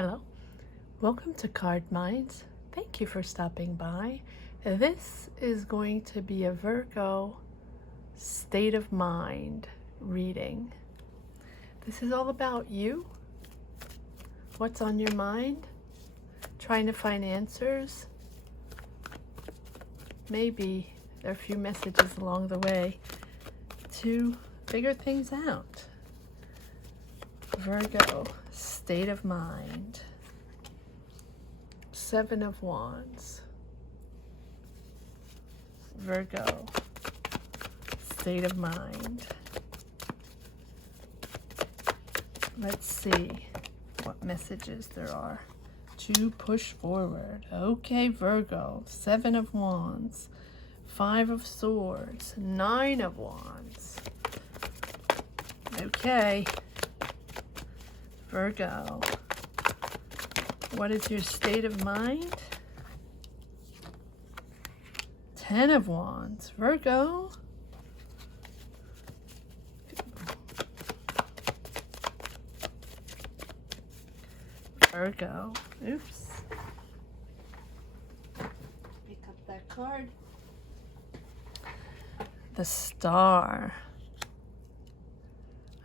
Hello, welcome to Card Minds. Thank you for stopping by. This is going to be a Virgo state of mind reading. This is all about you, what's on your mind, trying to find answers. Maybe there are a few messages along the way to figure things out. Virgo, state of mind. 7 of Wands. Virgo, state of mind. Let's see what messages there are to push forward. Okay, Virgo, 7 of Wands, 5 of Swords, 9 of Wands. Okay, Virgo, what is your state of mind? 10 of Wands, Virgo. Virgo, oops. Pick up that card. The Star.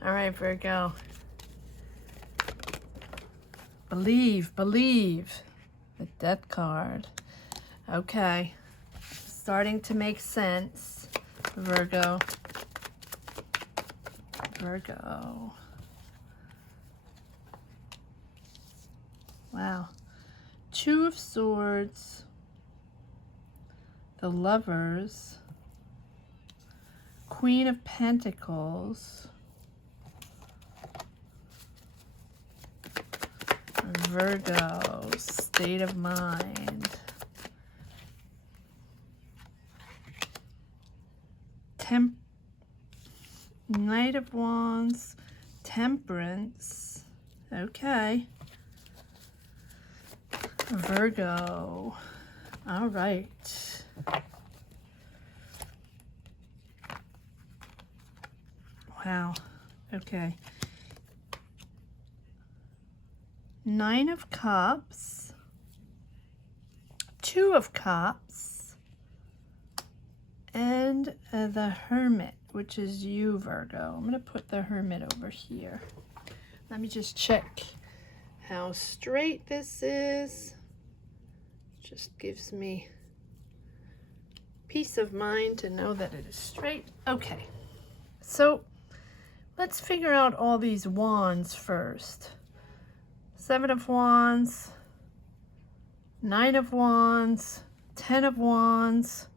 All right, Virgo. Believe. The Death card. Okay. Starting to make sense. Virgo. Wow. 2 of Swords. The Lovers. Queen of Pentacles. Virgo, state of mind. Knight of Wands, Temperance. Okay. Virgo. All right. Wow. Okay. 9 of Cups, 2 of Cups, and the Hermit, which is you, Virgo. I'm going to put the Hermit over here. Let me just check how straight this is. Just gives me peace of mind to know that it is straight. Okay, so let's figure out all these wands first. 7 of Wands, 9 of Wands, 10 of Wands,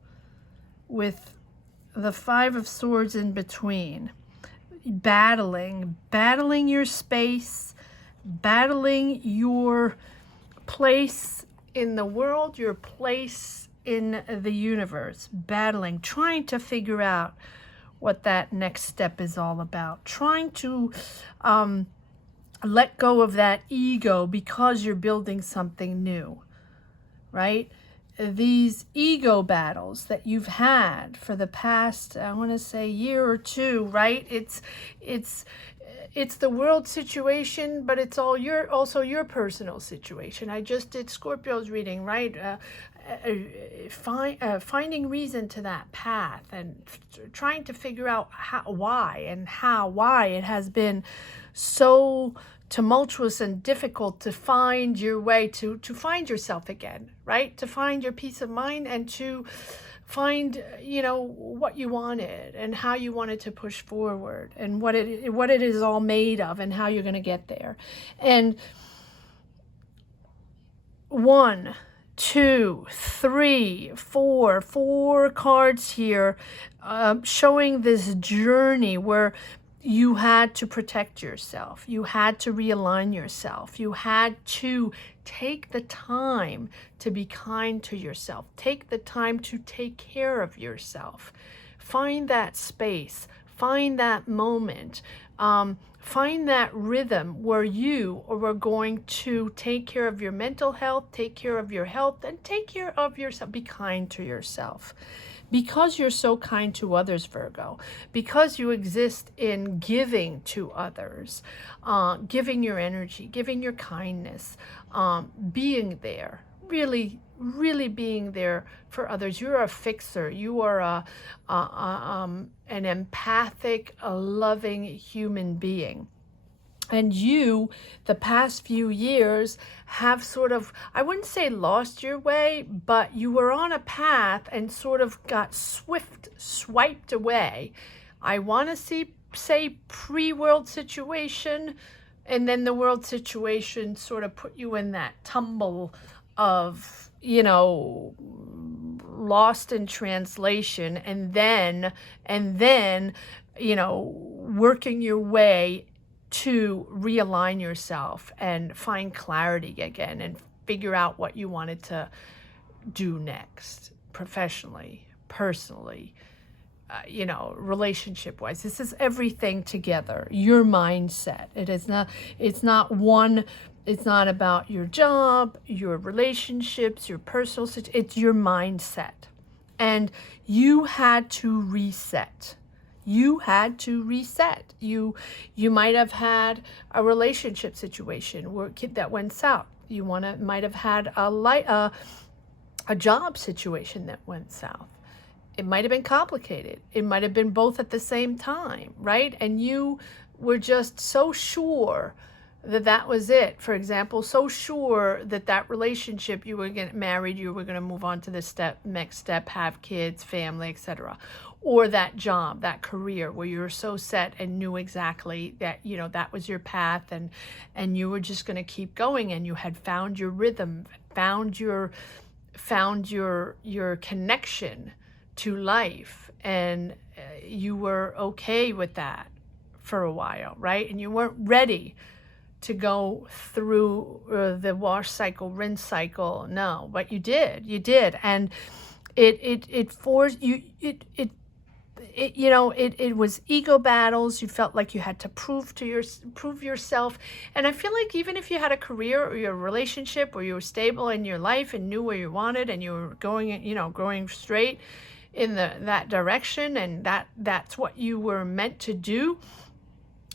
with the 5 of Swords in between. Battling your space, battling your place in the world, your place in the universe, battling, trying to figure out what that next step is all about, trying to let go of that ego because you're building something new, right? These ego battles that you've had for the past, I want to say, year or two, right? It's the world situation, but it's also your personal situation. I just did Scorpio's reading, right? Finding reason to that path and trying to figure out why it has been so tumultuous and difficult to find your way to find yourself again, right? To find your peace of mind and to find, what you wanted and how you wanted to push forward and what it is all made of and how you're going to get there. And 1, 2, 3, 4 cards here showing this journey where you had to protect yourself. You had to realign yourself. You had to take the time to be kind to yourself. Take the time to take care of yourself. Find that space. Find that moment. Find that rhythm where you are going to take care of your mental health, take care of your health, and take care of yourself. Be kind to yourself. because you're so kind to others, Virgo, because you exist in giving to others, giving your energy, giving your kindness, being there, really being there for others. You're a fixer. You are an empathic, a loving human being. And you, the past few years, have sort of, I wouldn't say lost your way, but you were on a path and sort of got swiped away. I want to say pre-world situation, and then the world situation sort of put you in that tumble of, lost in translation, and then, working your way to realign yourself and find clarity again and figure out what you wanted to do next, professionally, personally, relationship wise. This is everything together. Your mindset. It's not about your job, your relationships, your personal situation. It's your mindset. And you had to reset. You might have had a relationship situation that went south. You might have had a job situation that went south. It might have been complicated. It might have been both at the same time, right? And you were just so sure that was it. For example, so sure that relationship, you were getting married, you were going to move on to the next step, have kids, family, etc. Or that job, that career where you were so set and knew exactly that, that was your path, and you were just going to keep going, and you had found your rhythm, found your connection to life, and you were okay with that for a while, right? And you weren't ready to go through the wash cycle, rinse cycle. No, but you did, and it forced you. It was ego battles. You felt like you had to prove yourself. And I feel like even if you had a career or your relationship, or you were stable in your life and knew where you wanted, and you were going straight in that direction, and that's what you were meant to do,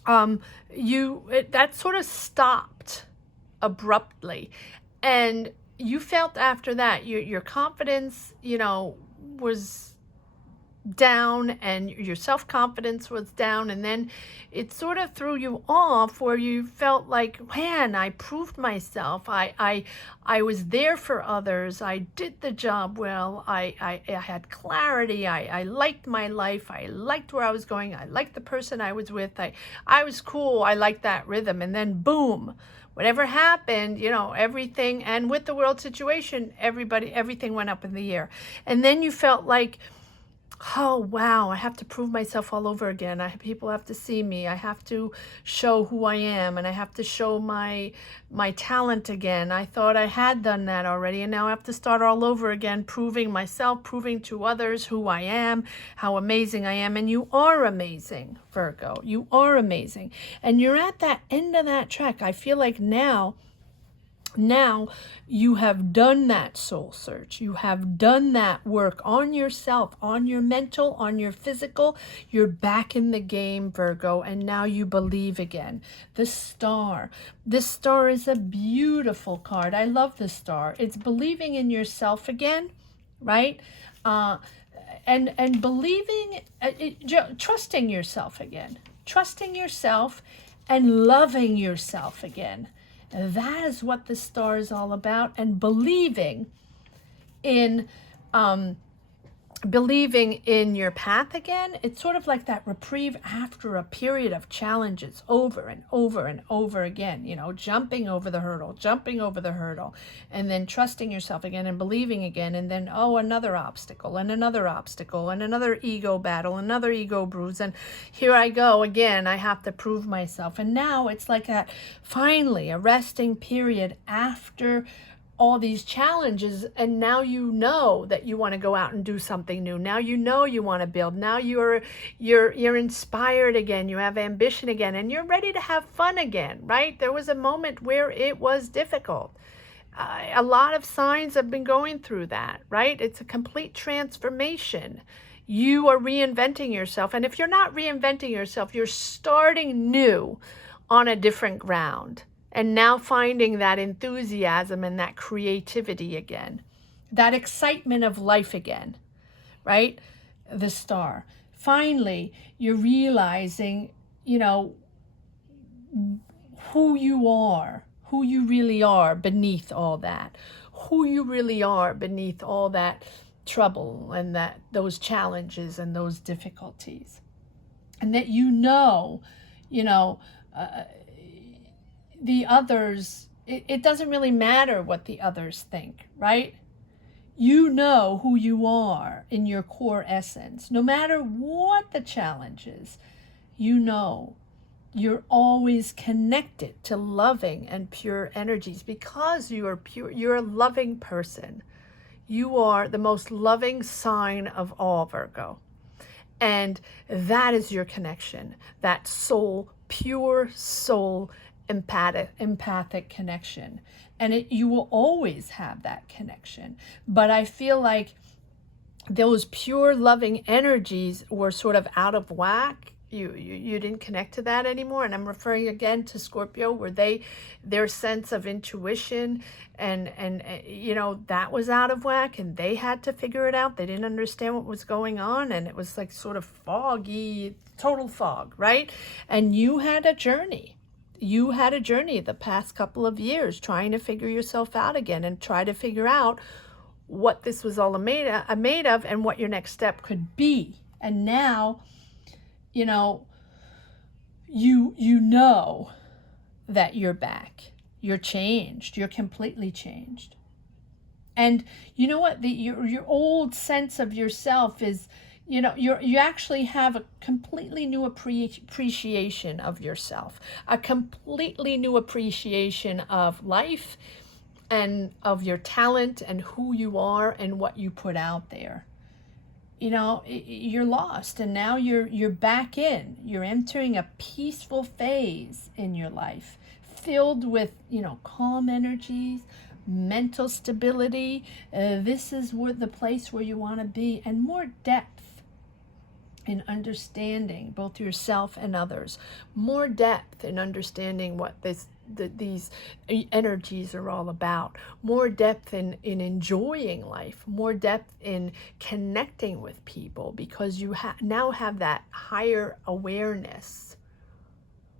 that sort of stopped abruptly, and you felt after that your confidence was down, and your self-confidence was down, and then it sort of threw you off, where you felt like, man, I proved myself, I was there for others, I did the job well, I had clarity, I liked my life, I liked where I was going, I liked the person I was with, I was cool, I liked that rhythm. And then boom, whatever happened, everything, and with the world situation, everything went up in the air. And then you felt like, oh wow, I have to prove myself all over again. People have to see me. I have to show who I am, and I have to show my talent again. I thought I had done that already, and now I have to start all over again, proving myself, proving to others who I am, how amazing I am. And you are amazing, Virgo. You are amazing. And you're at that end of that track. I feel like now you have done that soul search. You have done that work on yourself, on your mental, on your physical. You're back in the game, Virgo, and now you believe again. The star. This star is a beautiful card. I love the star. It's believing in yourself again, right? And believing, trusting yourself again. Trusting yourself and loving yourself again. That is what the star is all about, and believing in your path again. It's sort of like that reprieve after a period of challenges over and over and over again, jumping over the hurdle, and then trusting yourself again and believing again, and then, another obstacle and another ego battle, another ego bruise, and here I go again. I have to prove myself. And now it's like finally a resting period after all these challenges, and now that you want to go out and do something new. Now you want to build. Now you're inspired again. You have ambition again, and you're ready to have fun again, right? There was a moment where it was difficult, A lot of signs have been going through that, right? It's a complete transformation. You are reinventing yourself. And if you're not reinventing yourself, you're starting new on a different ground. And now finding that enthusiasm and that creativity again, that excitement of life again, right? The star. Finally, you're realizing, you know, who you really are beneath all that, who you really are beneath all that trouble and those challenges and those difficulties. And that you know, uh, the others, it doesn't really matter what the others think, right? You know who you are in your core essence. No matter what the challenge is, you know you're always connected to loving and pure energies because you are pure. You're a loving person. You are the most loving sign of all, Virgo. And that is your connection, that soul, pure soul, empathic connection. And you will always have that connection. But I feel like those pure loving energies were sort of out of whack. You didn't connect to that anymore. And I'm referring again to Scorpio, where their sense of intuition and you know, that was out of whack, and they had to figure it out. They didn't understand what was going on, and it was like sort of foggy, total fog, right? And you had a journey. You had a journey the past couple of years trying to figure yourself out again and try to figure out what this was all made of and what your next step could be. And now, you know, you know that you're back. You're changed. You're completely changed. And you know what? Your old sense of yourself is, you know, you actually have a completely new appreciation of yourself, a completely new appreciation of life and of your talent and who you are and what you put out there. You know, you're lost, and now you're back in. You're entering a peaceful phase in your life, filled with, you know, calm energies, mental stability. This is the place where you want to be, and more depth in understanding both yourself and others. More depth in understanding what these energies are all about. More depth in enjoying life. More depth in connecting with people, because you now have that higher awareness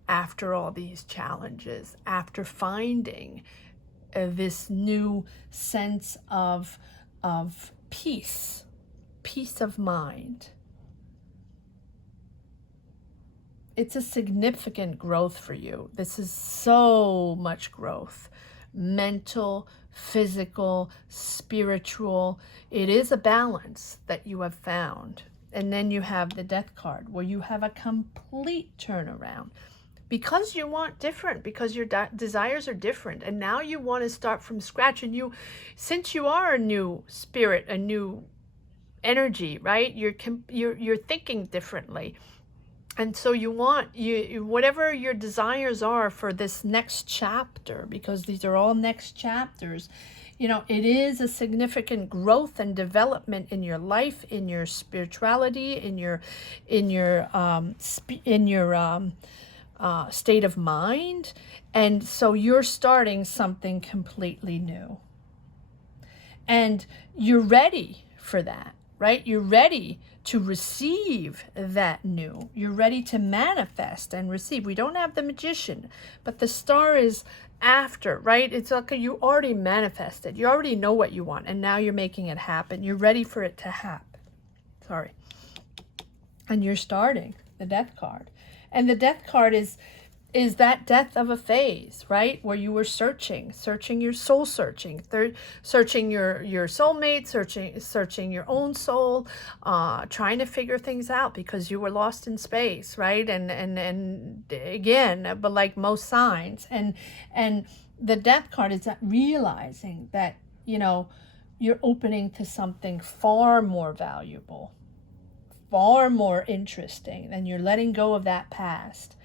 after all these challenges, after finding this new sense of peace of mind. It's a significant growth for you. This is so much growth. Mental, physical, spiritual. It is a balance that you have found. And then you have the Death card, where you have a complete turnaround. Because you want different, because your desires are different. And now you want to start from scratch. And since you are a new spirit, a new energy, right? You're thinking differently. And so you want whatever your desires are for this next chapter, because these are all next chapters. You know, it is a significant growth and development in your life, in your spirituality, in your state of mind. And so you're starting something completely new. And you're ready for that, right? You're ready to receive that new. You're ready to manifest and receive. We don't have the Magician, but the star is after, right? It's like you already manifested. You already know what you want, and now you're making it happen. You're ready for it to happen. Sorry. And you're starting the Death card. And the Death card is that death of a phase, right? Where you were searching your soul, searching your soulmate, searching your own soul, trying to figure things out because you were lost in space, right? And again, but like most signs, and the Death card is that realizing that, you know, you're opening to something far more valuable, far more interesting, and you're letting go of that past.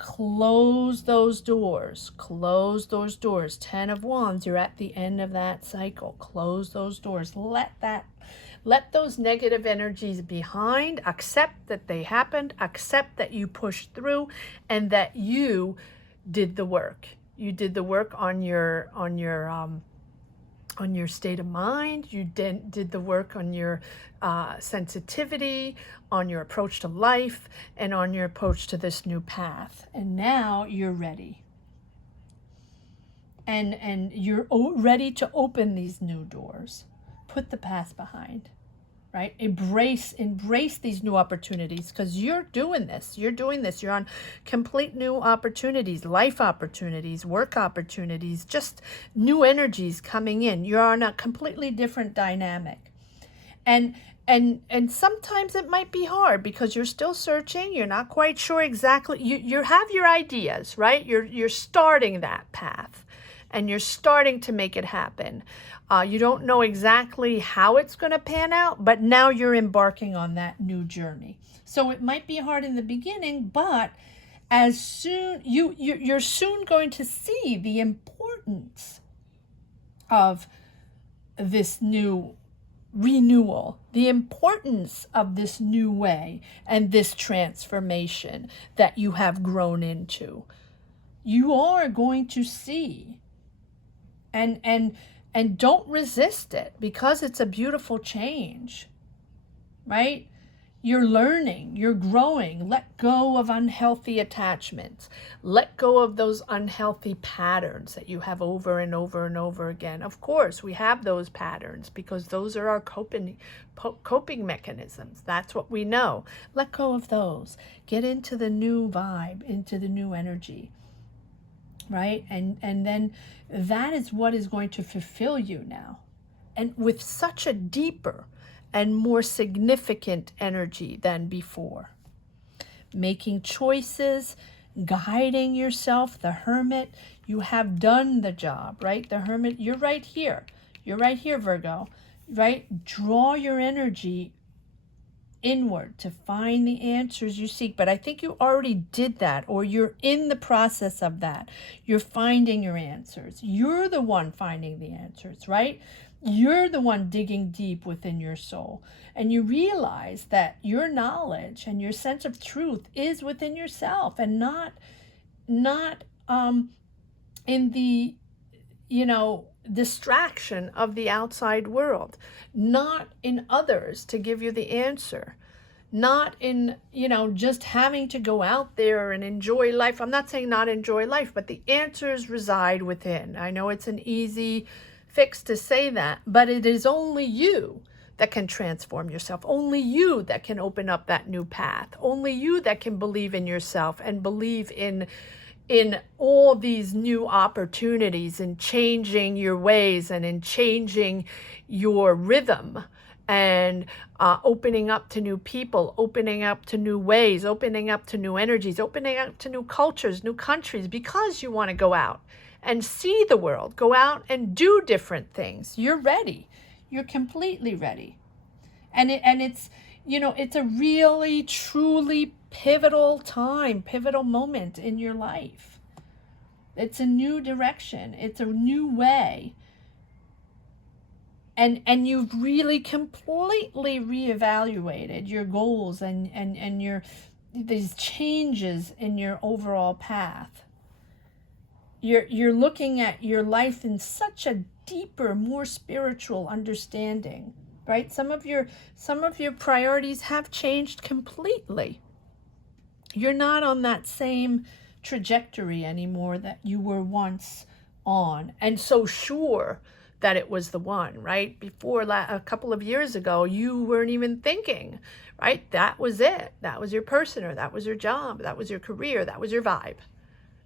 close those doors. Close those doors. 10 of Wands, you're at the end of that cycle. Close those doors. Let those negative energies behind. Accept that they happened. Accept that you pushed through and that you did the work. You did the work on your state of mind. You did the work on your sensitivity, on your approach to life, and on your approach to this new path. And now you're ready. And you're ready to open these new doors. Put the past behind, right? Embrace these new opportunities, because you're doing this. You're on complete new opportunities, life opportunities, work opportunities, just new energies coming in. You're on a completely different dynamic. And sometimes it might be hard because you're still searching. You're not quite sure exactly. You have your ideas, right? You're starting that path and you're starting to make it happen. You don't know exactly how it's going to pan out, but now you're embarking on that new journey. So it might be hard in the beginning, but as soon you're soon going to see the importance of this new renewal, the importance of this new way and this transformation that you have grown into. You are going to see, and don't resist it, because it's a beautiful change, right? You're learning, you're growing. Let go of unhealthy attachments. Let go of those unhealthy patterns that you have over and over and over again. Of course, we have those patterns because those are our coping mechanisms. That's what we know. Let go of those. Get into the new vibe, into the new energy, right? And then that is what is going to fulfill you now. And with such a deeper and more significant energy than before. Making choices, guiding yourself, the Hermit, you have done the job, right? The Hermit, you're right here. You're right here, Virgo, right? Draw your energy inward to find the answers you seek. But I think you already did that, or you're in the process of that. You're finding your answers. You're the one finding the answers, right? You're the one digging deep within your soul, and you realize that your knowledge and your sense of truth is within yourself, and not in the distraction of the outside world, not in others to give you the answer, not in just having to go out there and enjoy life. I'm not saying not enjoy life, but the answers reside within. I know it's an easy fix to say that, but it is only you that can transform yourself. Only you that can open up that new path. Only you that can believe in yourself and believe in all these new opportunities, in changing your ways and in changing your rhythm, and opening up to new people, opening up to new ways, opening up to new energies, opening up to new cultures, new countries, because you want to go out and see the world, go out and do different things. You're ready. You're completely ready. And it's a really, truly pivotal time, pivotal moment in your life. It's a new direction. It's a new way. And you've really completely reevaluated your goals and your these changes in your overall path. You're looking at your life in such a deeper, more spiritual understanding, right? Some of your priorities have changed completely. You're not on that same trajectory anymore that you were once on, and so sure that it was the one, right? Before a couple of years ago, you weren't even thinking, right? That was it. That was your person, or that was your job, that was your career, that was your vibe.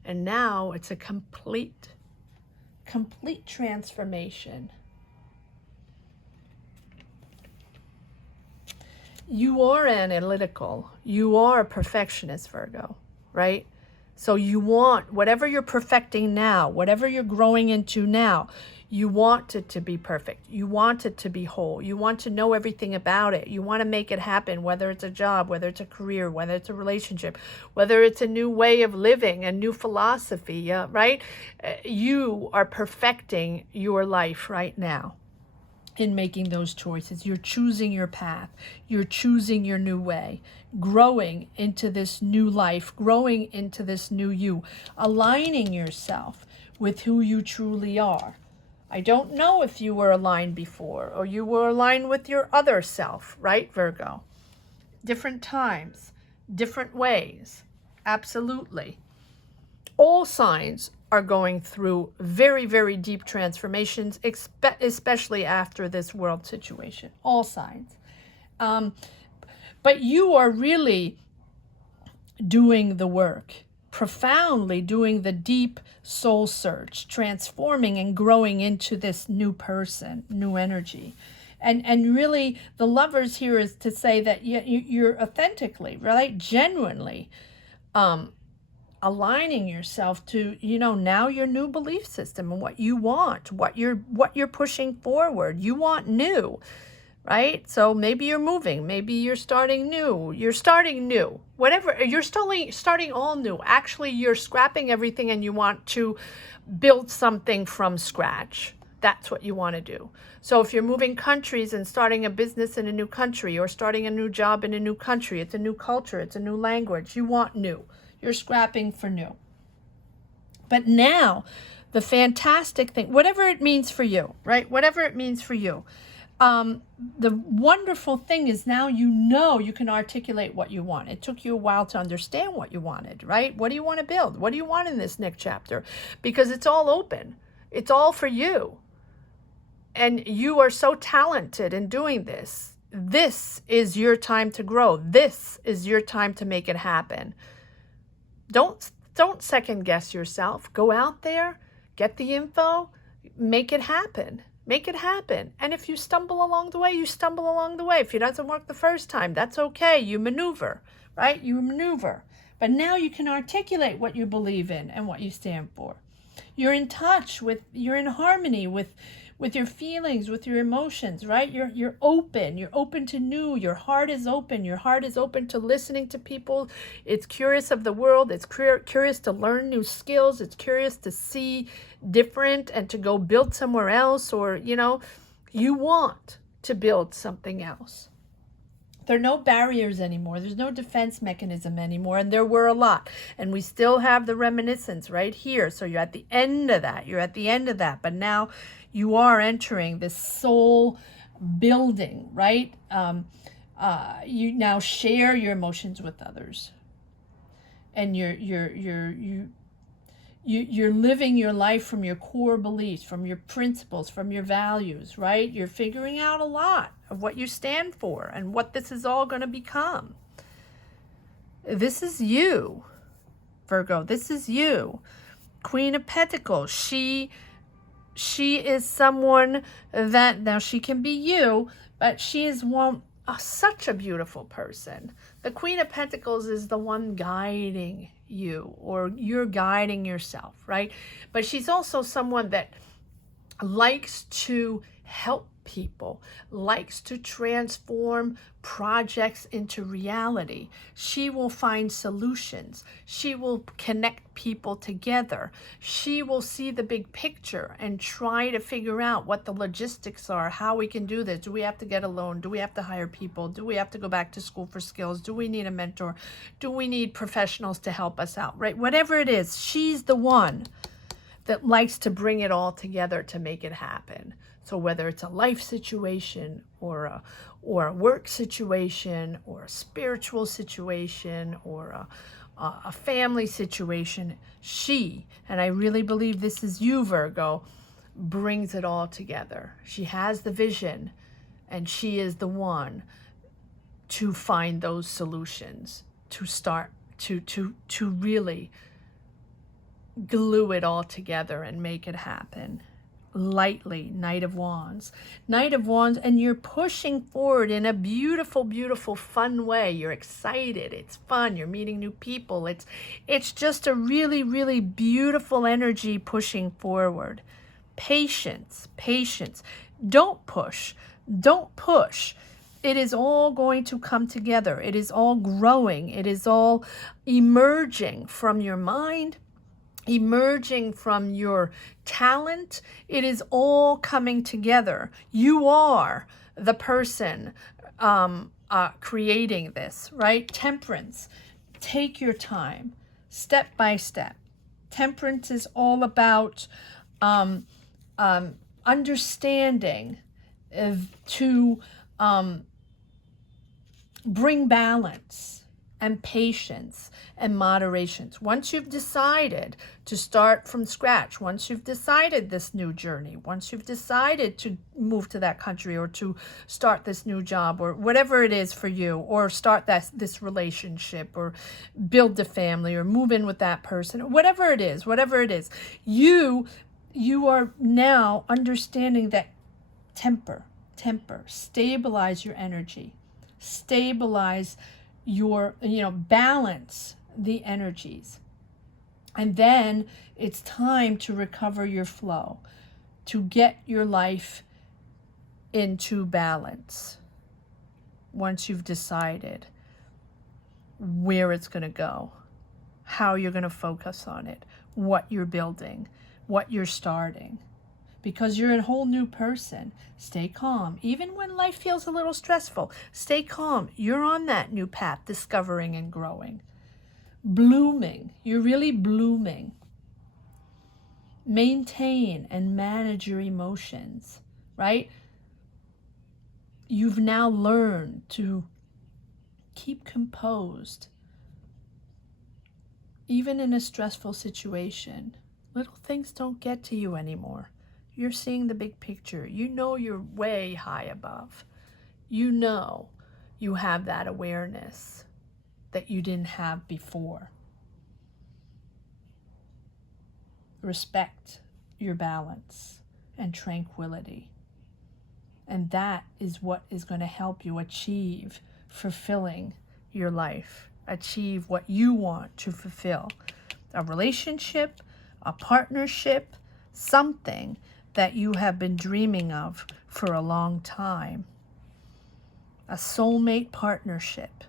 And now it's a complete transformation. You are analytical. You are a perfectionist, Virgo, right? So you want whatever you're perfecting now, whatever you're growing into now, You want it to be perfect. You want it to be whole. You want to know everything about it. You want to make it happen, whether it's a job, whether it's a career, whether it's a relationship, whether it's a new way of living, a new philosophy, right? You are perfecting your life right now in making those choices. You're choosing your path. You're choosing your new way, growing into this new life, growing into this new you, aligning yourself with who you truly are. I don't know if you were aligned before or you were aligned with your other self, right, Virgo? Different times, different ways. Absolutely. All signs are going through very, very deep transformations, especially after this world situation. All signs. But you are really doing the work, profoundly doing the deep soul search, transforming and growing into this new person, new energy. And really, the Lovers here is to say that you're authentically, right, genuinely aligning yourself to, now your new belief system and what you want, what you're pushing forward. You want new, right? So maybe you're moving, maybe you're starting new. Whatever, you're starting all new. Actually, you're scrapping everything and you want to build something from scratch. That's what you want to do. So if you're moving countries and starting a business in a new country or starting a new job in a new country, it's a new culture, it's a new language, you want new. You're scrapping for new. But now, the fantastic thing, whatever it means for you, right? Whatever it means for you. The wonderful thing is now you can articulate what you want. It took you a while to understand what you wanted, right? What do you want to build? What do you want in this next chapter? Because it's all open. It's all for you. And you are so talented in doing this. This is your time to grow. This is your time to make it happen. Don't second guess yourself. Go out there, get the info, make it happen. Make it happen. And if you stumble along the way, you stumble along the way. If it doesn't work the first time, that's okay. You maneuver, right? You maneuver. But now you can articulate what you believe in and what you stand for. You're in touch with, you're in harmony with your feelings, with your emotions, right? You're open to new. Your heart is open. Your heart is open to listening to people. It's curious of the world. It's curious to learn new skills. It's curious to see different and to go build somewhere else, or, you want to build something else. There are no barriers anymore. There's no defense mechanism anymore. And there were a lot. And we still have the reminiscence right here. So you're at the end of that. But now you are entering this soul building, right? You now share your emotions with others. And you're living your life from your core beliefs, from your principles, from your values, right? You're figuring out a lot of what you stand for and what this is all going to become. This is you, Virgo. This is you. Queen of Pentacles. She is someone that, now she can be you, but she is such a beautiful person. The Queen of Pentacles is the one guiding you, or you're guiding yourself, right? But she's also someone that likes to help people, likes to transform projects into reality. She will find solutions. She will connect people together. She will see the big picture and try to figure out what the logistics are, how we can do this. Do we have to get a loan? Do we have to hire people? Do we have to go back to school for skills? Do we need a mentor? Do we need professionals to help us out, right? Whatever it is, she's the one that likes to bring it all together to make it happen. So whether it's a life situation or a work situation or a spiritual situation or a family situation, she, and I really believe this is you, Virgo, brings it all together. She has the vision, and she is the one to find those solutions, to start to really glue it all together and make it happen. Lightly, Knight of Wands, and you're pushing forward in a beautiful, beautiful, fun way. You're excited. It's fun. You're meeting new people. It's just a really, really beautiful energy pushing forward. Patience, patience. Don't push. Don't push. It is all going to come together. It is all growing. It is all emerging from your mind, emerging from your talent. It is all coming together. You are the person creating this, right? Temperance. Take your time, step by step. Temperance is all about understanding to bring balance and patience and moderation. Once you've decided to start from scratch, once you've decided this new journey, once you've decided to move to that country or to start this new job or whatever it is for you, or start this relationship or build a family or move in with that person, whatever it is, you are now understanding that temper, stabilize your energy, stabilize your, balance the energies. And then it's time to recover your flow, to get your life into balance. Once you've decided where it's going to go, how you're going to focus on it, what you're building, what you're starting. Because you're a whole new person. Stay calm. Even when life feels a little stressful, stay calm. You're on that new path, discovering and growing. Blooming. You're really blooming. Maintain and manage your emotions, right? You've now learned to keep composed. Even in a stressful situation, little things don't get to you anymore. You're seeing the big picture. You know you're way high above. You know you have that awareness that you didn't have before. Respect your balance and tranquility. And that is what is going to help you achieve fulfilling your life. Achieve what you want to fulfill. A relationship, a partnership, something that you have been dreaming of for a long time. A soulmate partnership.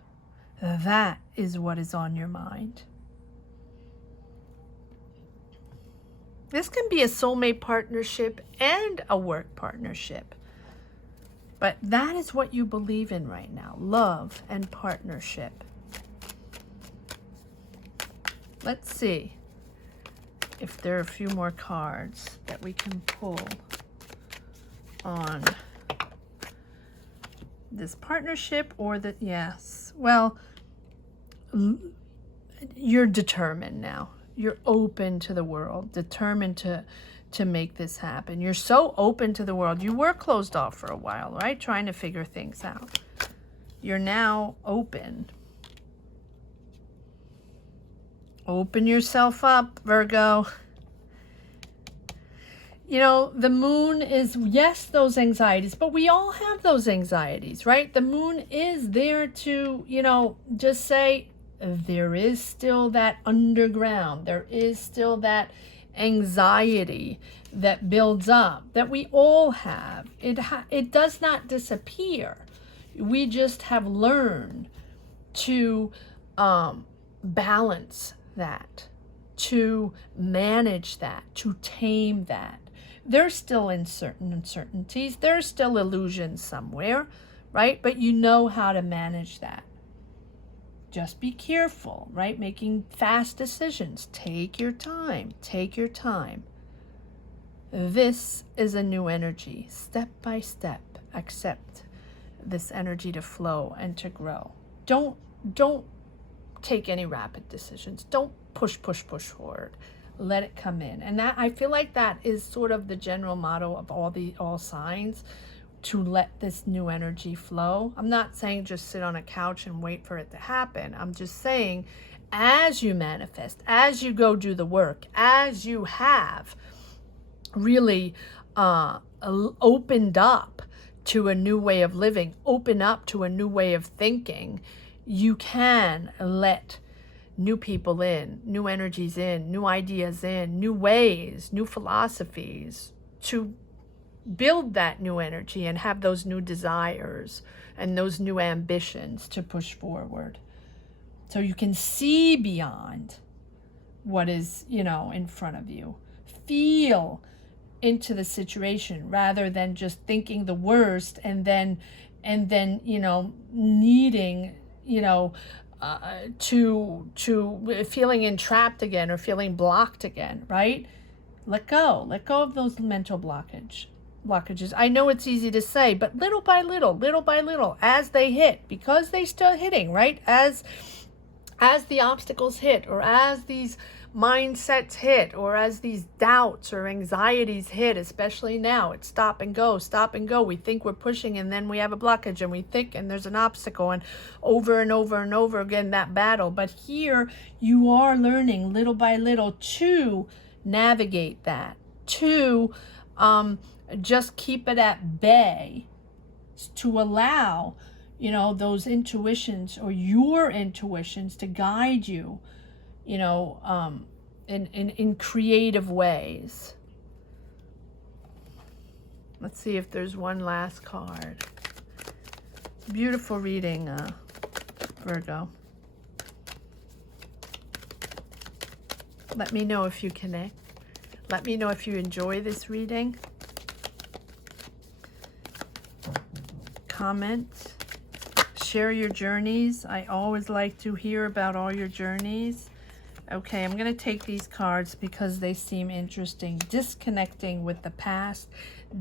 That is what is on your mind. This can be a soulmate partnership and a work partnership. But that is what you believe in right now. Love and partnership. Let's see if there are a few more cards that we can pull on this partnership or the, yes. Well, you're determined now. You're open to the world, determined to make this happen. You're so open to the world. You were closed off for a while, right? Trying to figure things out. You're now open. Open yourself up, Virgo. The moon is, yes, those anxieties, but we all have those anxieties, right? The moon is there to, just say, there is still that underground. There is still that anxiety that builds up that we all have. It does not disappear. We just have learned to balance that, to manage that, to tame that. There's still uncertainties. There's still illusions somewhere, right? But you know how to manage that. Just be careful, right? Making fast decisions. Take your time. Take your time. This is a new energy. Step by step, accept this energy to flow and to grow. Don't take any rapid decisions. Don't push forward. Let it come in. And that, I feel like that is sort of the general motto of all signs, to let this new energy flow. I'm not saying just sit on a couch and wait for it to happen. I'm just saying, as you manifest, as you go do the work, as you have really opened up to a new way of living, open up to a new way of thinking, you can let new people in, new energies in, new ideas in, new ways, new philosophies build that new energy and have those new desires and those new ambitions to push forward. So you can see beyond what is, in front of you. Feel into the situation rather than just thinking the worst and then needing, to feeling entrapped again or feeling blocked again, right? Let go of those mental blockages. I know it's easy to say, but little by little, as they hit, because they still hitting, right? As the obstacles hit, or as these mindsets hit, or as these doubts or anxieties hit, especially now, it's stop and go. We think we're pushing and then we have a blockage, and we think and there's an obstacle, and over again that battle. But here you are learning little by little to navigate that, to just keep it at bay, to allow those intuitions or your intuitions to guide you, in creative ways. Let's see if there's one last card. Beautiful reading, Virgo. Let me know if you connect. Let me know if you enjoy this reading. Comment. Share your journeys. I always like to hear about all your journeys. Okay, I'm going to take these cards because they seem interesting. Disconnecting with the past,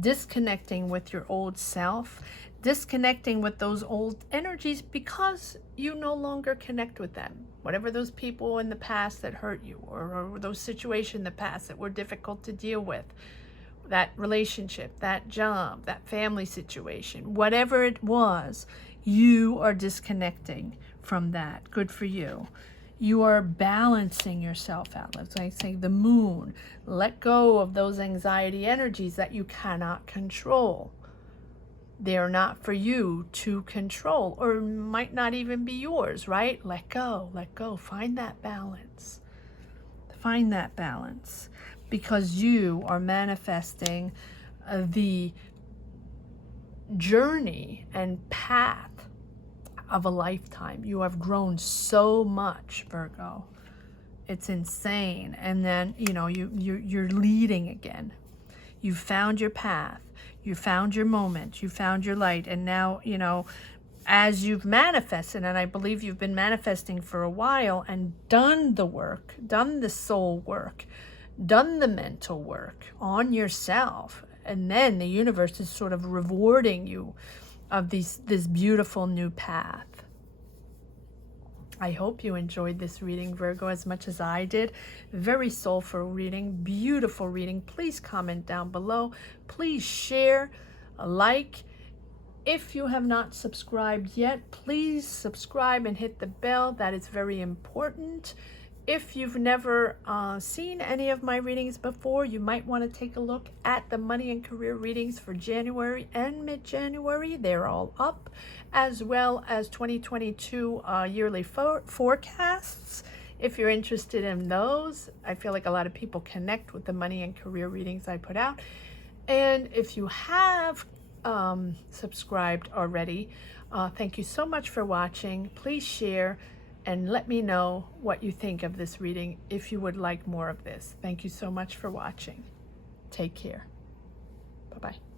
disconnecting with your old self, disconnecting with those old energies because you no longer connect with them. Whatever those people in the past that hurt you, or those situations in the past that were difficult to deal with, that relationship, that job, that family situation, whatever it was, you are disconnecting from that. Good for you. You are balancing yourself out. Let's say the moon. Let go of those anxiety energies that you cannot control. They are not for you to control, or might not even be yours, right? Let go. Find that balance. Because you are manifesting the journey and path of a lifetime. You have grown so much, Virgo. It's insane. And then, you're leading again. You found your path. You found your moment. You found your light. And now, as you've manifested, and I believe you've been manifesting for a while and done the work, done the soul work, done the mental work on yourself, and then the universe is sort of rewarding you of this beautiful new path. I hope you enjoyed this reading, Virgo, as much as I did. Very soulful reading, beautiful reading. Please comment down below. Please share, like. If you have not subscribed yet, please subscribe and hit the bell. That is very important. If you've never seen any of my readings before, you might want to take a look at the money and career readings for January and mid-January. They're all up, as well as 2022 yearly forecasts. If you're interested in those, I feel like a lot of people connect with the money and career readings I put out. And if you have subscribed already, thank you so much for watching. Please share and let me know what you think of this reading if you would like more of this. Thank you so much for watching. Take care. Bye-bye.